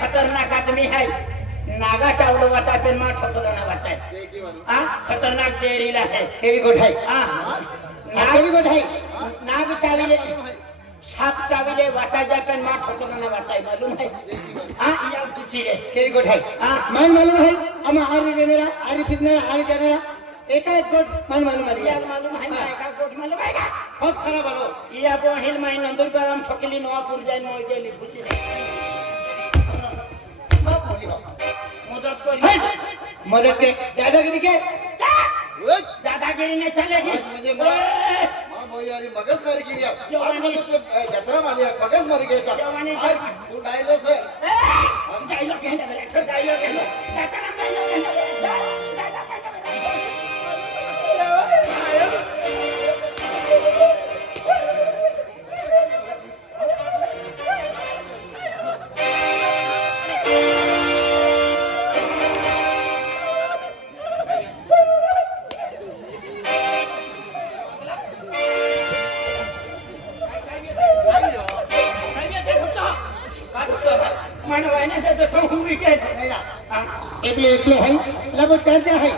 खतरनाक आदमी है नागा चावल वाचा पेन मा ठोतो ना वाचा हां खतरनाक जहरीला है केली गोठाई हां केली गोठाई नाग चावले साप चावले वाचा जा पेन मा ठोतो ना वाचा मालूम है हां या पूछी है केली गोठाई हां मान मालूम है अमा आरी देनेरा आरी फिरनेरा आरी जानेरा एका एक गोठ मान मालूम है या मालूम है का गोठ मालूम है का खूब खराब आलो या बोहिल माइन नंदुर गरम ठोकली नवापुर जाय मोय गेली पूछी मदद करी मदद के दादागिरी के दादागिरी नहीं चलेगी म्हणजे मां भाई आणि मगज मारी गेली आज म्हणजे जत्रा मारली मगज मारी गेली तू डायलॉग है डायलॉग कहना मेरा छोटा डायलॉग एबले एकलो है लबट करते है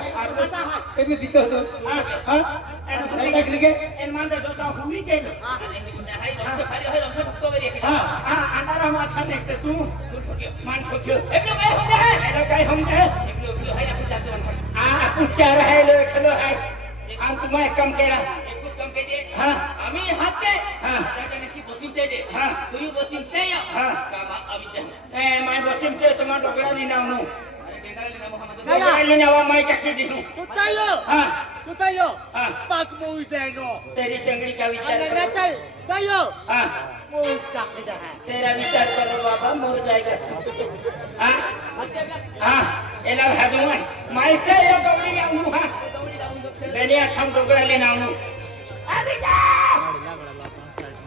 एबले बितो तो हां दादागिरी के एन मान दे तो हुई के हां हां अंधारा मा छने के तू मान ठोक्यो एबले काय हो है एलो काय हम है एबले है ना पूछा तो आ पूछा रहे लो खलो है अंत में कम केला कुछ कम के दे हां আমি হাতে हां জানে কি বসিতে দে हां তুই বসিতে हां কাম আমি জানি ए माय बचिमते तुम्हारा डोगरा लिना हूं डोगरा लिना वा माय क्या दी हूं तू तायो हां पाक मोई देनो तेरी चंगड़ी का विचार ना तायो हां मोई काक दे है तेरा विचार करो बाबा मर जाएगा हां हां एला हदू माय के यो डोगरी लाऊं हां बेनिया छम डोगरा लेना हूं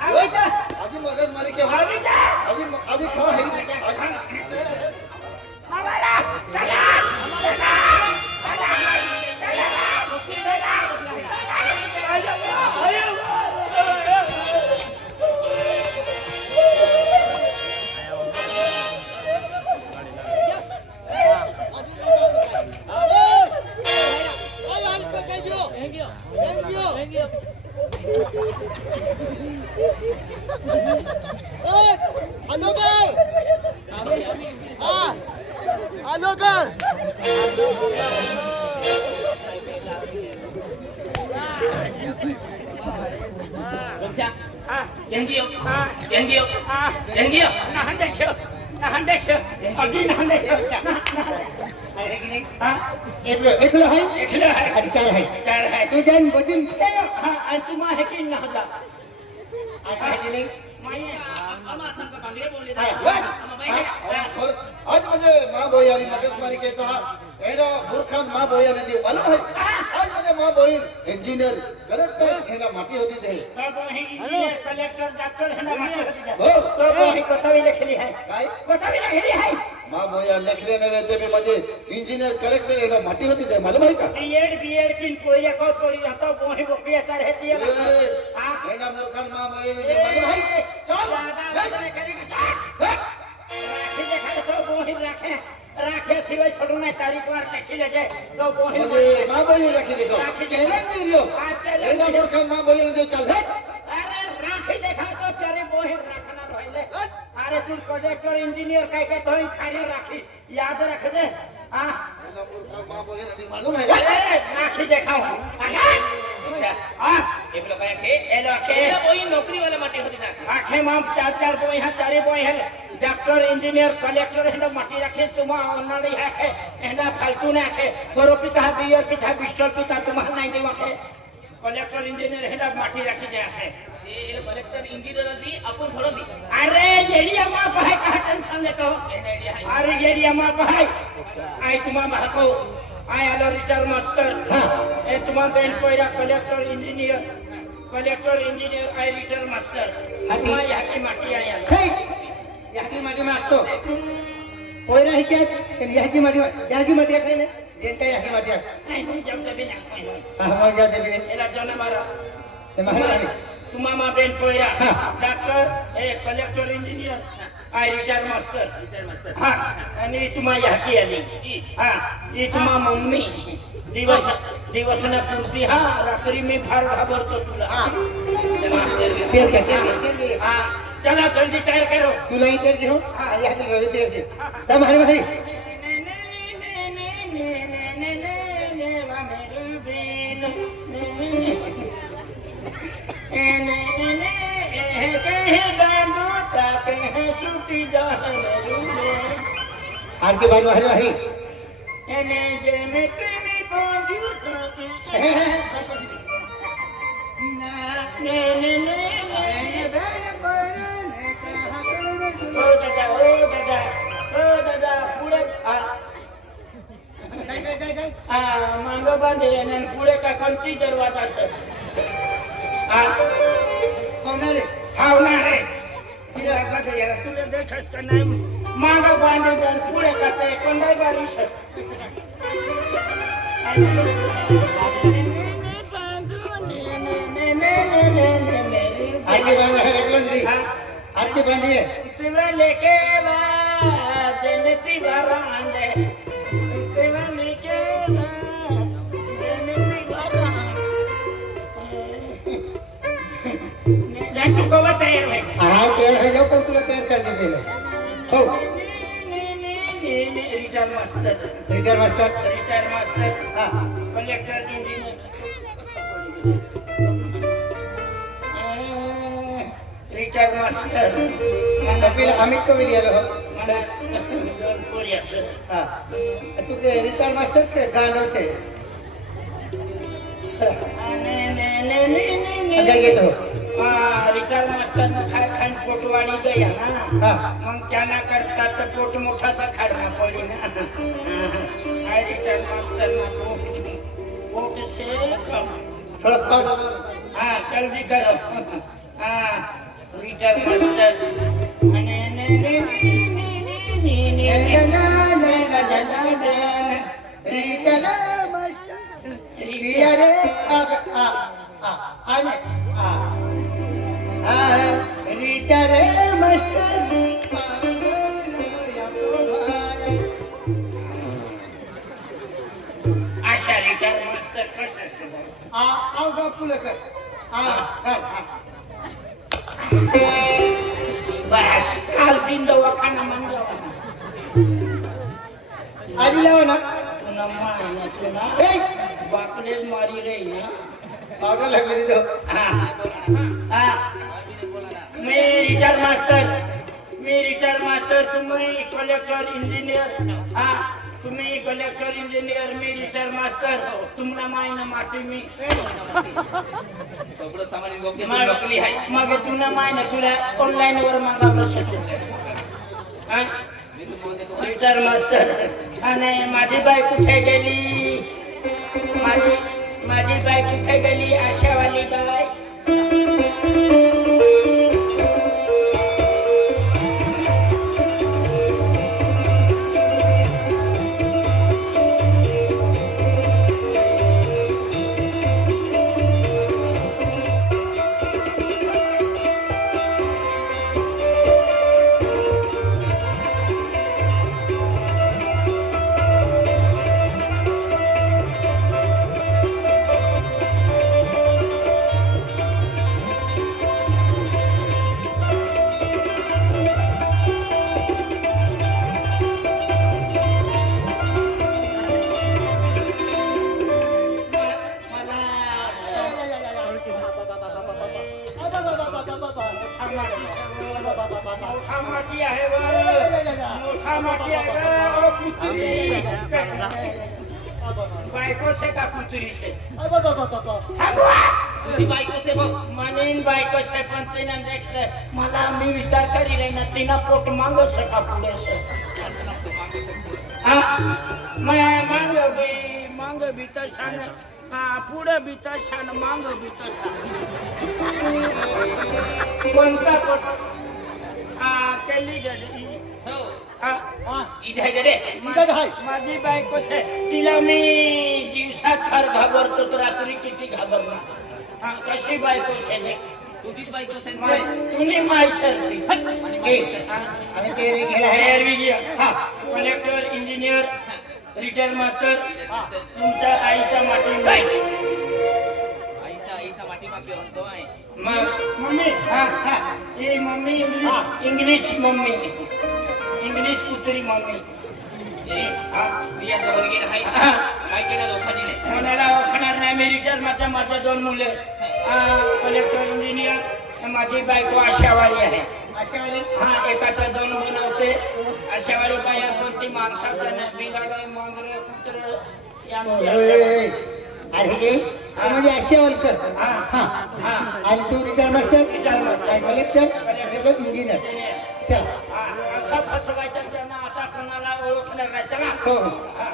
अभी जा आजी मगज मारी के अभी जा आजी खा है हमारा चला चला एकलो है चार है तू जान बचिम हां तुम है कि ना जा आज नहीं आज म्हणजे मां भाई आणि मगज मारी के था एनो बुरखान मां भाई ने दी मालूम है आज म्हणजे मां भाई इंजीनियर कलेक्टर एना माटी होती दे सब वही इंजीनियर कलेक्टर डॉक्टर है ना माटी होती है तो वही कथा भी लिखली है काय कथा भी लिखली है मां भाई लिखले नवे ते म्हणजे इंजीनियर कलेक्टर एना माटी होती दे मालूम है का बीएड किन कोई को कोई आता वही बकरिया कर है दिया हां एना बुरखान मां भाई ने मालूम है चल राखी देखा तो वही रखे राखे सिवाय छोड़ू ना तारीख वार लिखी ले जाए तो वही म्हणजे मां भाई रखी देखो चैलेंज दे रियो एना बुरखान मां भाई ने चल अरे राखी देखा तो चारे वही रखना रहले अरे तू प्रोजेक्टर इंजीनियर काय काय तो खाली राखी याद रख दे हां एना बुरखान मां भाई ने मालूम है राखी देखाओ हां एक लोग के ए लोग के वही नौकरी वाला माटी होती ना आखे मां चार बोई हां चारे बोई है डॉक्टर इंजीनियर कलेक्टर है माटी रखे तुम ओनाली है एना फालतू ना है करो पिता बियर पिता बिस्टल पिता तुम्हारा नहीं देवा के कलेक्टर इंजीनियर है माटी रखी जाए है ये कलेक्टर इंजीनियर दी अपन थोड़ा दी अरे एरिया मा पहाय का टेंशन लेतो अरे एरिया मा पहाय आई तुम्हारा महको आई आलो रिटायर मास्टर ए तुम्हारा बेन कोइरा कलेक्टर इंजीनियर आई रिटायर मास्टर तुम्हारा यहाँ की माटी आया याकी माटी मारतो पोयरा ही क्या याकी माटी है ना जेन का याकी माटी नहीं जब तभी ना हम जा देबी एला जाना मारा ते महारानी तुम्हारा बेन कोइरा डॉक्टर ए कलेक्टर इंजीनियर आय रिटायर मास्टर हा आणि तुम्हा याकी आली हा ही तुम्हा मम्मी दिवसना पुरती हा रात्री मी फार घाबरतो तुला तेल घ्या, तेल घे. हा चला जल्दी तयार करो तुलाही तेल घे हो आणि ह्याची रवी तेल घे जा मारी मारी आरती बाजू हरी हरी दादा पुढे मांग बांधे आणि पुढे का कोणती दरवाजा सर हावणार तुला देखस का नाही मांग बांधे आणि पुढे का ते कोणत्या गाडी सर आरती बाजू है रखलंजी आरती बांधी है तुला लेके वा जनती वारांडे तुला लेके वा जनती वारांडे जाचू कोवा तयार है हाँ तैयार है जाओ पर तुला तैयार कर दे पहले हो रिटायर मास्टर रिटायर मास्टर हाँ collector engineer retire master Kapil Amit को भी दिया लो हाँ तू रिटायर मास्टर से गानों से अच्छा ये तो रिटायर मास्टर न खाय खान पोटवाडी गया ना हाँ मग त्यांना करता तर पोट मोठाचा खाडना पडी ना रिटायर मास्टर ना पोट से कम थोड़ा कम हाँ जल्दी करो हाँ रिटायर मास्टर अशा रिटायर मास्टर कसं आओ बापू लेकर बस काल दिन दवाखाना मंद आज लाओ ना तुला मारना तुला ए बापले मारी रही ना पावडर लगा दे दो हाँ मैं रिटायर मास्टर तुम्ही कलेक्टर इंजिनियर हाँ तुम्ही कलेक्टर इंजिनियर मी रिटायर मास्टर तुम्हाला माहिती माती मी सगळं सामान नोकरी आहे मग तुला माहिती तुला ऑनलाईन वर मागावं शकतो रिटायर मास्टर आणि माझी बाई कुठे गेली माझी बाई कुठे गेली आशावाली बाई बायको से का कुतरी से बायको से म्हणेन बायको से पण तिनं देखले मला मी विचार करी रही ना तिनं पोट मांग सका पुढे से मांग भी तशान पुढे भी तशान मांग भी तशान कोणता पोट केली गेली माझी बायको से तिला मी दिवसात फार घाबरतो तर रात्री किती घाबरणार कशी बायको से तुझीच बायको असेल तुम्ही माहिती हा. आम्ही ते घ्यायला आहे एअरविगियर हा कलेक्टर इंजिनियर रिटायर मास्टर तुमच्या आईच्या माटी आईचा माटी मागे म्हणतो आहे मग मम्मी हा हा हे मम्मी इंग्लिश मम्मी इंग्लिश कुत्री मम्मी हा ती आता मुलगी आहे काय केलं लोकांनी नाही कोणाला ओळखणार नाही मी रिटायर माझ्या दोन मुले कलेक्टर इंजिनियर माझी बायको आशावाली आहे अशावाली हा एकाचा दोन बनवते अशावाली बाया कोणती माणसाचं नाही बिलाड मांजर कुत्र यांची होय. आणि हे म्हणजे आशियावलकर हा. हा हा आणि तू retire master retire master. Collector engineer चल हा असा फसवायचा त्यांना आता कोणाला ओळखणार नाही चला हो हो हा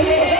Hey!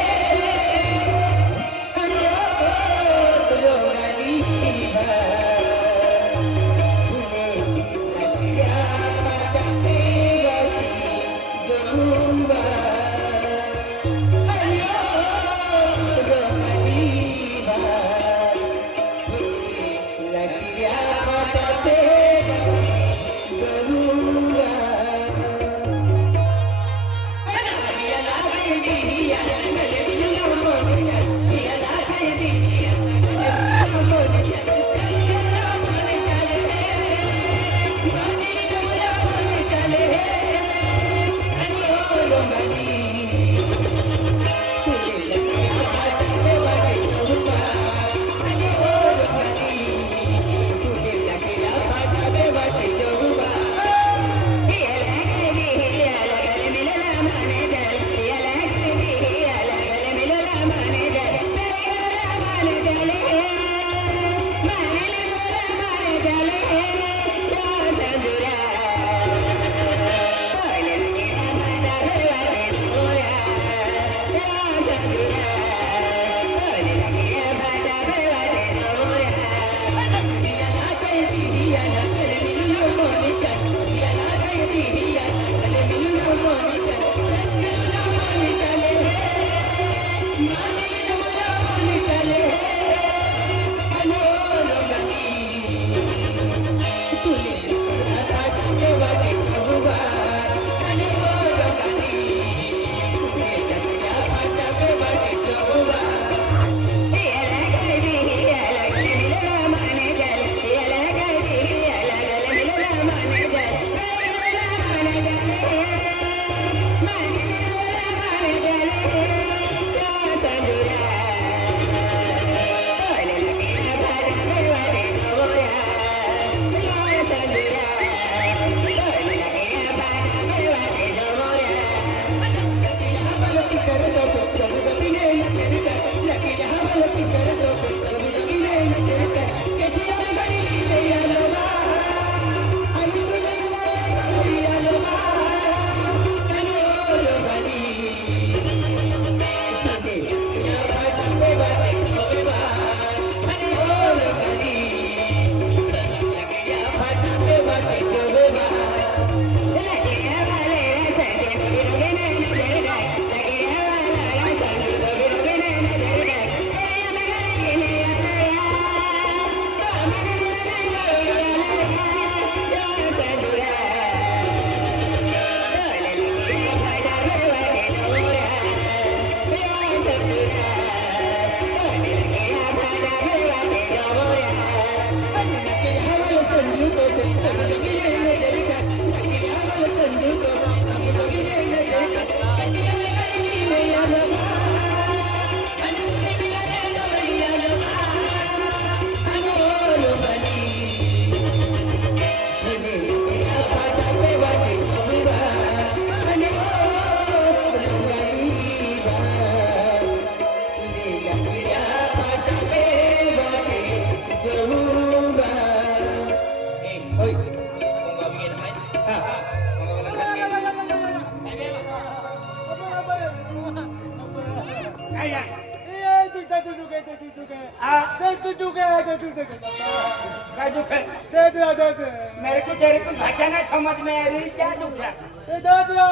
दे तुझे हाँ दे तुझे क्या दुख है दे मेरे को तेरे को भाषा ना समझ में आ रही क्या दुख है दे दिया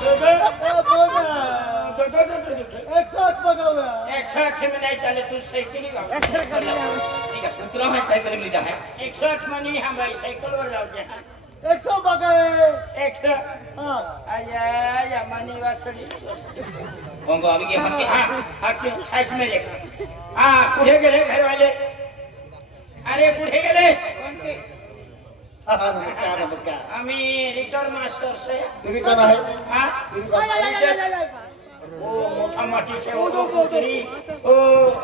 दो दो बोला दो 108 बना हुआ 108 में नहीं चले तू साइकिल ही गाओ ठीक है उतरा है साइकिल मिलता है 108 में नहीं हम भाई साइकिल पर जाओ हैं 100 बगे 100 हाँ आया या मनी वासड़ी बोंगो अभी ये मत हां हां क्यों साइड में ले हां कुड़े गेले घर वाले अरे कुड़े गेले कौन से हाँ हाँ नमस्कार नमस्कार आम्ही रिटर्न मास्टर से तुम्ही कोण आहे हां ओ मोठा माटी से वो पुत्री ओ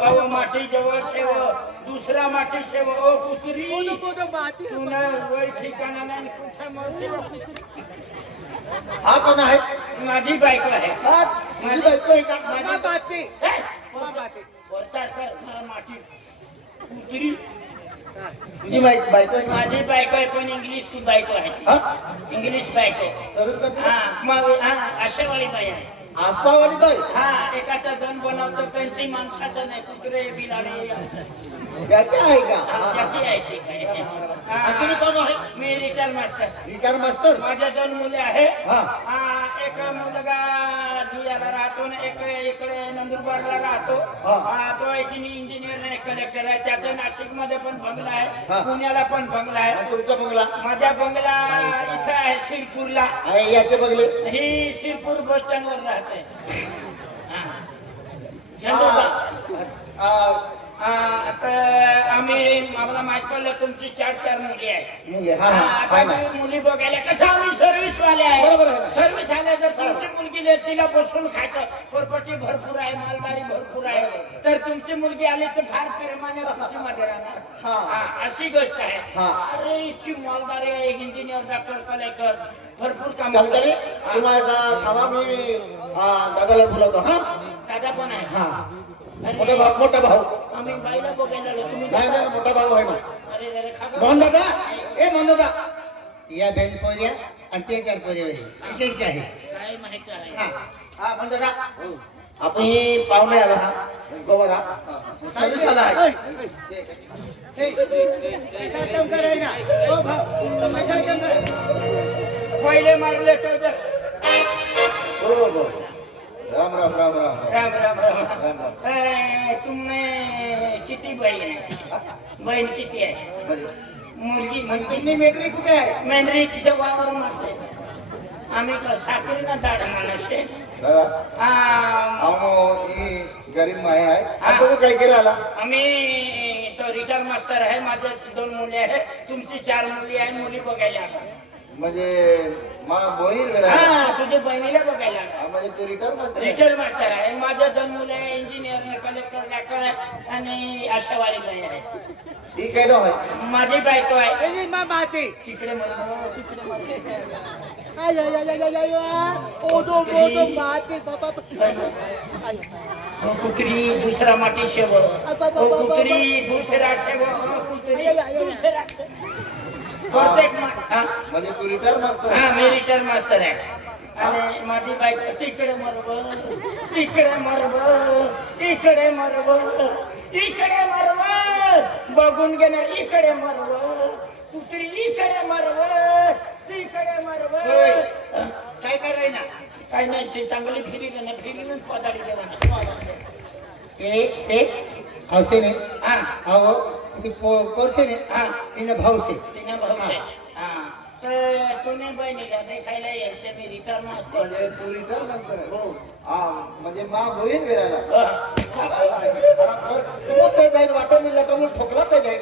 अब माटी जवळ से वो दूसरा माटी से वो पुत्री बोलो माती तू ना वही ठिकाणा नाही कुठे मरते वो पुत्री हा कोण आहे माझी बायको आहे हा तुझी बायको आहे का मामा बाती हे? मामा बाती वरचा कर मला माटी पुत्री तुझी बायको आहे का माझी बायको आहे पण इंग्लिश की बायको आहे ती. हा इंग्लिश बायको सर्विस करते हा मग हा अशावाली बाई आहे आसावाली बाई हा एकाचा दण बनवतो पण ती माणसाचं नाही कुत्रे बिलाडे यांचं. त्याची आहे का हा, त्याची आहे ती काय. आणि तुम्ही कोण आहे मी रिटायर मास्टर रिटायर मास्टर माझ्या 2 मुले आहे हा. एक मुलगा धुळ्याला राहतो आणि एक इकडे नंदुरबारला राहतो हा. तो एक इंजिनियर आहे कलेक्टर आहे त्याचा नाशिक मध्ये पण बंगला आहे हा. पुण्याला पण बंगला आहे तुमचा बंगला माझा बंगला इथं आहे शिरपूरला आहे याचे बंगले ही शिरपूर बस स्टँड वर राहते हा. झेंडूबाग. आता आम्ही आम्हाला माहित पडलं तुमची 4 मुली आहे मुली हा हा आता आहे ना तुम्ही मुली बघायला कसं आम्ही सर्व्हिस वाले बरोबर आहे आहे. सर्व्हिस आले जर तुमची मुलगी ले तिला बसून खायचं प्रॉपर्टी भरपूर आहे मालदारी भरपूर आहे तर तुमची मुलगी आली तर फार प्रेमाने खुशीमध्ये राहणार हा. हा, अशी गोष्ट आहे हा. अरे इतकी मालदारी आहे एक इंजिनियर डॉक्टर कलेक्टर भरपूर काम चालतंय तुम्हाला थांबा मी दादाला बोलवतो हा दादा पण आहे हा अरे, मोठा भाऊ आम्ही बाईला बघायला आलो तुम्ही नाही नाही मोठा भाऊ आहे ना अरे अरे खा मोहन दादा ए मोहन दादा या बेल पोऱ्या आणि ते 4 पोऱ्या कितीची आहे काय माहिती आहे हा हा मोहन दादा आपण हे पाहुणे आलो हा गोबर हा सर्विस आला आहे ऐसा काम करे ना ओ भाऊ ऐसा काम करे पहिले मारले तर हो हो राम राम राम राम राम राम राम राम राम तुमने किती बहीण आहे बहीण किती आहे म्हणजे मुलगी मुलगी कितनी मेट्री कुठे आहे मेंढरी तिथं वावर मारते आम्ही साखरीना दाड माणूस आहे दादा आ, अहो ही गरीब माय आहे आणि तुम्ही काय केलं आला आम्ही तो रिटायर मास्टर आहे माझ्या 2 मुली आहे तुमची 4 मुली आहे मुली बघायला आला. म्हणजे मा बोईर वेळा हा तुझ्या बहिणीला बघायला आला. म्हणजे तू रिटर्न मस्त रिटायर मास्टर आहे माझ्या 2 मुले इंजिनियर कलेक्टर डॉक्टर आहे आणि आशावाली बाई आहे ही काय नाव आहे माझी बायको आहे तेरी माँ बाती तिकडे म्हणून तिकडे म्हणून ay ओ दो बाती पापा वो पुत्री दूसरा माटी से वो पुत्री दूसरा से वो पुत्री दूसरा से प्रत्येक हाँ म्हणजे तू रिटर्न मस्त हाँ मी रिटायर मास्टर आहे आणि माझी बायको तिकडे मरव इकडे मरव इकडे मरव इकडे मरव बघून घेणार इकडे मरव पुत्री इकडे मरव इकडे मरव काय काय ना काय नाही ते चांगली फिरीले ना फिरीले पदारी गेला से आवसे ने हा आओ ती कोरसे ने हा तिने भाऊ से तिने भाऊ आहे हा तर तुम्ही बहिणीला देखायला यायचे मी रिटर्न असतो म्हणजे तू रिटर्न मस्त हो हा म्हणजे मा बोईर वेळाला हा. ते जाईल वाटत मिळला तर मग ठोकला तर जाईल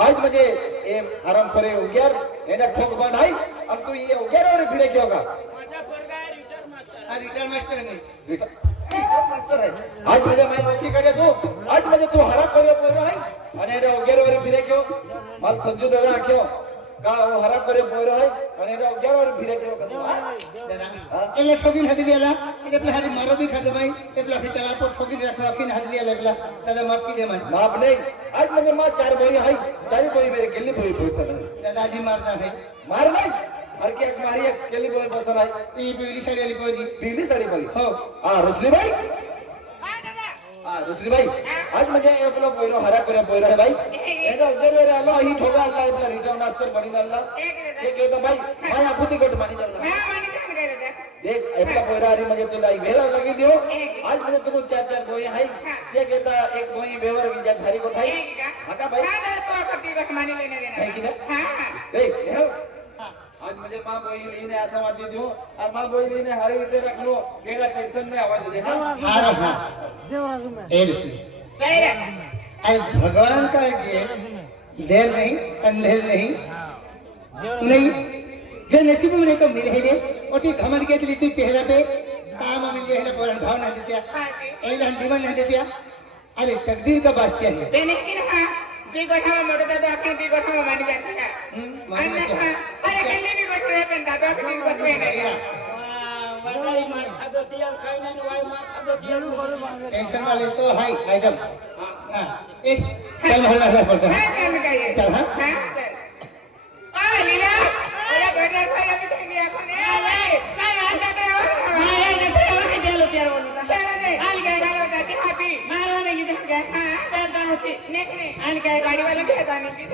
आज म्हणजे ए हराम करे उग्यार एना ठोक बन आई अब तू ये उग्यार और फिरे क्यों का माझा पोरगा आहे रिटर्न मास्टर हा रिटायर मास्टर आहे मी रिटर्न मास्टर आहे आज म्हणजे मैं माहिती कडे तू आज म्हणजे तू हराम करे पोर आहे आणि एना उग्यार और फिरे क्यों माल संजू दादा क्यों का वो हरा करे पोयरो है અને એનો 11 વાર ભીરે કેવો કરતો હા એટલે ઠોકીને હાથી દેલા એટલે હારી મારો બી ખાતો ભાઈ એટલે ફિતરા પર ઠોકીને રાખવા આપીને હાથી દેલા એટલે દાદા માફ કી દે માં माप नहीं आज मुझे मां चार बोई है चार बोई मेरे केली बोई पैसा नहीं દાદાજી મારતા ભાઈ मार नहीं हर के एक मारी एक केली बोई पैसा नहीं એ પીળી સાડી વાળી પોરી पीली साड़ी बोली हो हां रुसली भाई हां रुसली भाई आज मुझे एक लो पोयरो हरा करे पोयरो है भाई एनो जरे रे आलो ही ठोगा अल्लाह इतना रिटर्न मास्टर बनी अल्लाह ये कहता भाई मैं आपुती गोट मानी जाऊंगा देख एपला पोयरा हरी मुझे तो लाई वेरा लगी दियो आज मुझे तुम चार चार बोई है ये कहता एक बोई बेवर की जा धारी को भाई हां भाई है कि ना देख देखो आज मुझे मां बोई लीने आथा माती दियो और मां बोई लीने हरी रीते रख लो केड़ा टेंशन में आवाज दे हां हां हां ए ऋषि अरे भगवान का ये देर नहीं अंधेर नहीं नहीं जो नसीब में को मिले है ओटी घमंड के दिली तू चेहरा पे काम मिल जाए ना बोलन भाव ना देतिया ए लान जीवन ना देतिया अरे तकदीर का बादशाह है देने की ना जी गोठा में मोटे दादा आके जी गोठा में मानी जाती है अरे कल्ले भी गोठे में पेन दादा के भी गोठे में नहीं वाई मार खादो तियाल खाई ना वाई मार खादो तियाल टेंशन वाले को हाई आइटम हां एक टाइम हल्ला पड़ता है हां काम का ये चल हां आ लीला ओला गोठा खाई अभी ठेक दिया कोने काय आता करे मारे ने करे के देलो प्यार बोलता चला दे आल काय गालो जाती हाथी मारो ने की जगह हां चलता होती नेकने आल काय गाड़ी वाले कहता नहीं की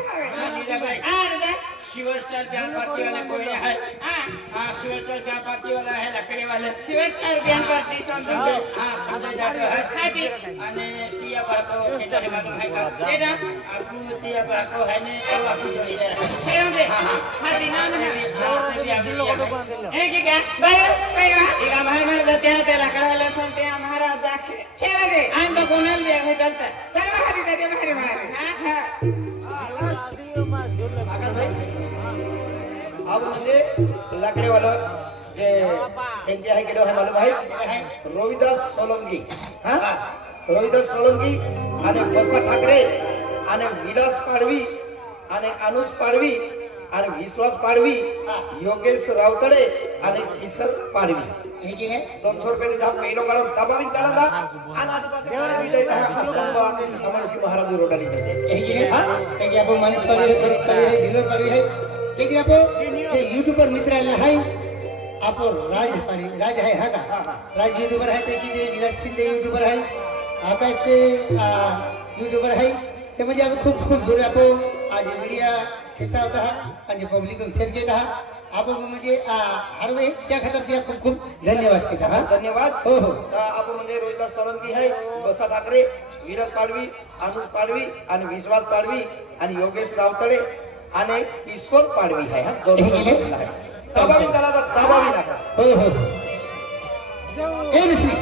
लीला भाई आ रे शिवस्टार ज्ञान पार्टी वाले कोई है हां शिवस्टार ज्ञान पार्टी वाला है लकड़ी वाले शिवस्टार ज्ञान पार्टी समझो हां समझ जाते हैं खाती અને તિયા બાકો કેટરે માલુમ है का एडा आपू તિયા बाको है ने तो आपू जोड़ी है खेल दे हां हां खाती ना ना है की क्या भाई भाई इला भाई मार देते हैं ते लकड़ा वाले सुनते हैं महाराज जाके खेल दे आन तो कोनल लिया है चलता चल खाती दे दे मारे मारे हां अब मुझे लकड़े वाला जे संख्या है केडो है मालूम भाई रोहिदास सोलंकी हां रोहिदास सोलंकी અને બસા ઠાકરે અને વિલાસ પાડવી અને અનુજ પાડવી અને વિશ્વાસ પાડવી યોગેશ રાવતડે અને કિશોર પાડવી ये की है 200 रुपये दा पहिलो काढो दबावीन त्याला दा आणि देवराजी देता की महाराज रोडाली देते ये की है हां ये की आपण माणूस पडी है दिलो पडी है ये की आपण जे यूट्यूबर मित्र आहे आपण राज है हा का राज यूट्यूबर है ते की जे नीरज शिंदे यूट्यूबर है आकाश यूट्यूबर है ते म्हणजे आपण खूप खूप दूर आपण आज मीडिया कसा होता आणि पब्लिक शेअर केला आपण म्हणजे हरवे त्या खातर त्या खूप खूप धन्यवाद केला हा धन्यवाद हो हो आपण म्हणजे रोहिदास सोलंकी है बसा ठाकरे विराज पाडवी अनुज पाडवी आणि विश्वास पाडवी आणि योगेश रावतडे आणि ईश्वर पाडवी है दबावी त्याला दबावी नका हो हो ए मिश्री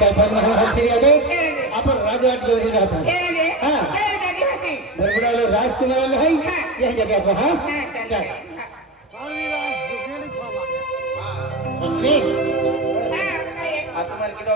चल पर हम हाथ फिर दे अपन राजवाट जो ही रहता है हां बरबड़ा लो राजकुमार लो है यह जगह पर हां चल हां तुम्हारे किलो